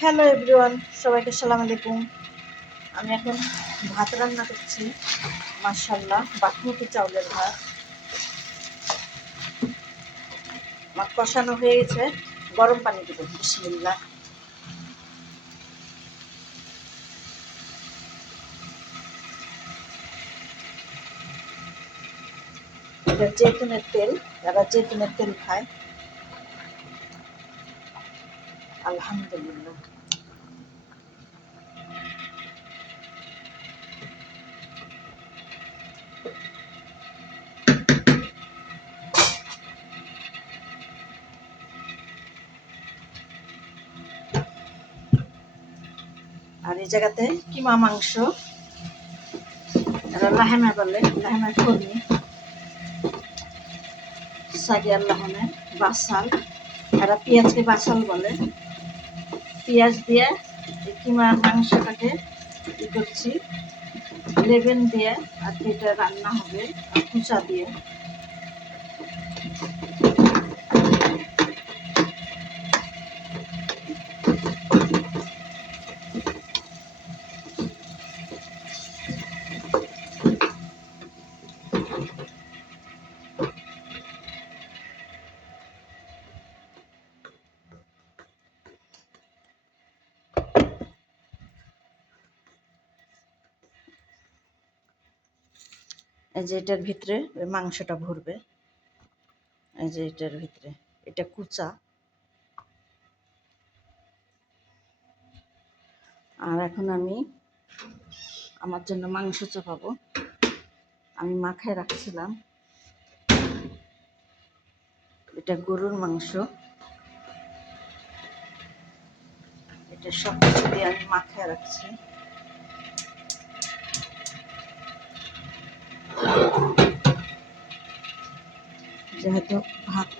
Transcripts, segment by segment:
Hello everyone, সবাইকে সালাম আলাইকুম। আমি এখন ভাত রান্না করছি। মাশাআল্লাহ, বাসমতি চাউলের ভাত। আমার কষানো হয়ে গেছে, গরম পানি দেবো। বিসমিল্লাহ। এটা জৈতুনের তেল, যারা জৈতুনের তেল খায়। আলহামদুলিল্লাহ। আর এই জায়গাতে কিমা মাংস, এরা লাহেমা বলে, লাহেমার কর্মী, সাগিয়ার লাহেমের বাসাল, এরা পেঁয়াজকে বাসাল বলে। পেঁয়াজ দিয়ে এই কিমা মাংসটাকে ই করছি, লেবেন দিয়ে, আর এটা রান্না হবে কুচা দিয়ে। এই যে এটার ভিতরে ওই মাংসটা ভরবে। এই যে এটার ভিতরে, এটা কুচা। আর এখন আমি আমার জন্য মাংস চাপাবো। আমি মাখায় রাখছিলাম, এটা গরুর মাংস। এটা সব কিছু দিয়ে আমি মাখায় রাখছি। যেহেতু ভাত,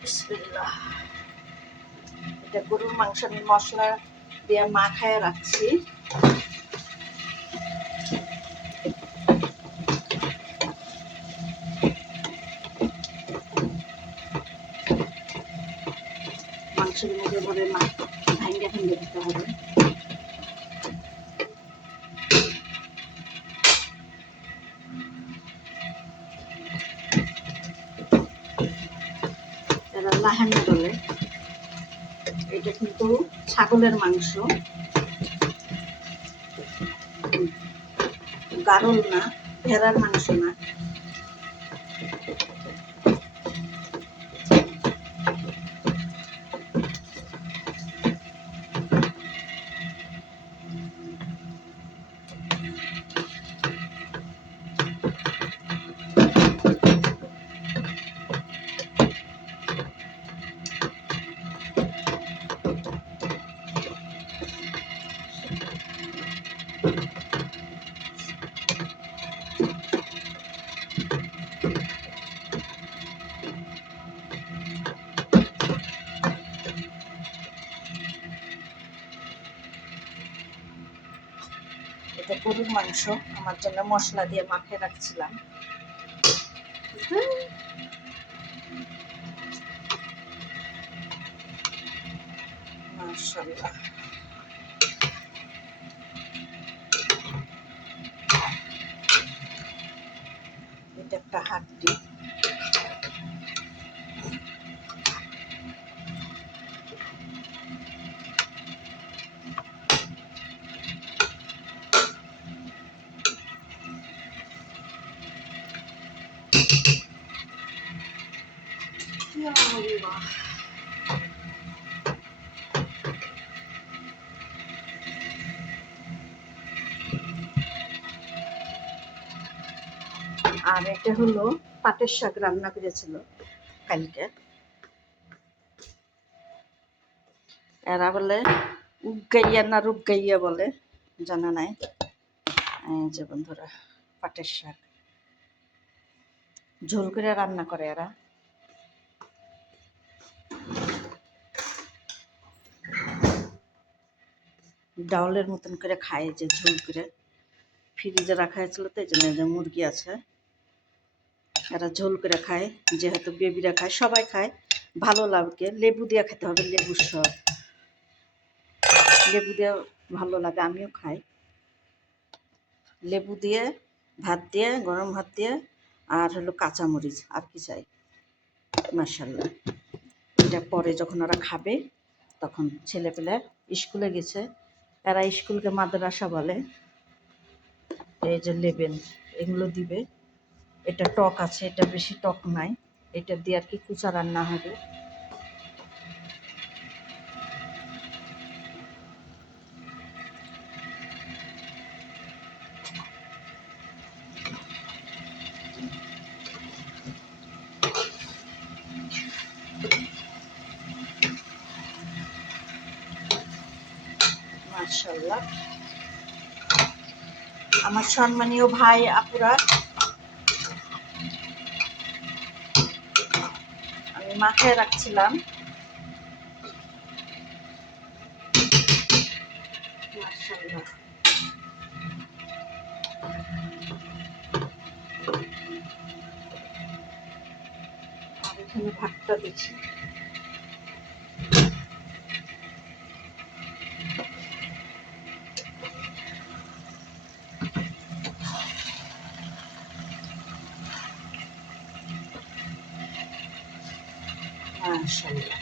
বিসমিল্লাহ। এটা গরুর মাংস আমি মশলা দিয়ে মাখায় রাখছি। মাংসের মধ্যে ধরে ভাঙ্গা ভেঙে দিতে হবে। এরা লাহেমা বলে। এটা কিন্তু ছাগলের মাংস, গারল না, ভেড়ার মাংস না। এটা গরুর মাংস, আমার জন্য মশলা দিয়ে মাখিয়ে রাখছিলাম। মাশাআল্লাহ। এটা একটা হাড্ডি। আর এটা হলো পাটের শাক রান্না করেছিল কালকে। এরা বলে উগাইয়া না রুগাইয়া বলে, জানা নাই। এই যে বন্ধুরা, পাটের শাক ঝোল করে রান্না করে এরা। ডাউলের মতন করে খায়, যে ঝোল করে। ফ্রিজে রাখা হয়েছিল, তো এই জন্য যে মুরগি আছে, এরা ঝোল করে খায়, যেহেতু বেবিরা খায়, সবাই খায়, ভালো লাগে। লেবু দিয়ে খেতে হবে, লেবুর সব লেবু দিয়ে ভালো লাগে, আমিও খাই। লেবু দিয়ে ভাত দিয়ে, গরম ভাত দিয়ে, আর হলো কাঁচামরিচ, আর কি চাই। মাশাআল্লাহ। এটা পরে যখন ওরা খাবে তখন ছেলেপেলে স্কুলে গেছে, এরা স্কুলকে মাদ্রাসা বলে। এই যে লেবেন, এগুলো দিবে। এটা টক আছে, এটা বেশি টক নাই, এটা দিয়ে আর কি কুচা রান্না হবে। মাশাআল্লাহ। আমার সম্মানীয় ভাই আপুরা, আমি মাথায় রাখছিলাম। মাশাআল্লাহ। আর এখানে ভাতটা দিচ্ছি। মাশাআল্লাহ।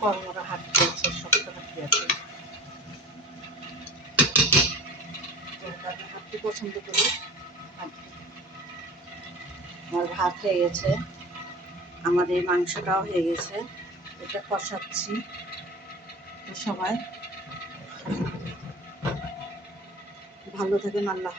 কর্মরা হাত দিয়েছে, শক্ত হাত দিয়েছে, হাতটি পছন্দ করি। আমার ভাত হয়ে গেছে, আমার এই মাংসটাও হয়ে গেছে, এটা কষাচ্ছি। তো সবাই ভালো থাকেন, আল্লাহ।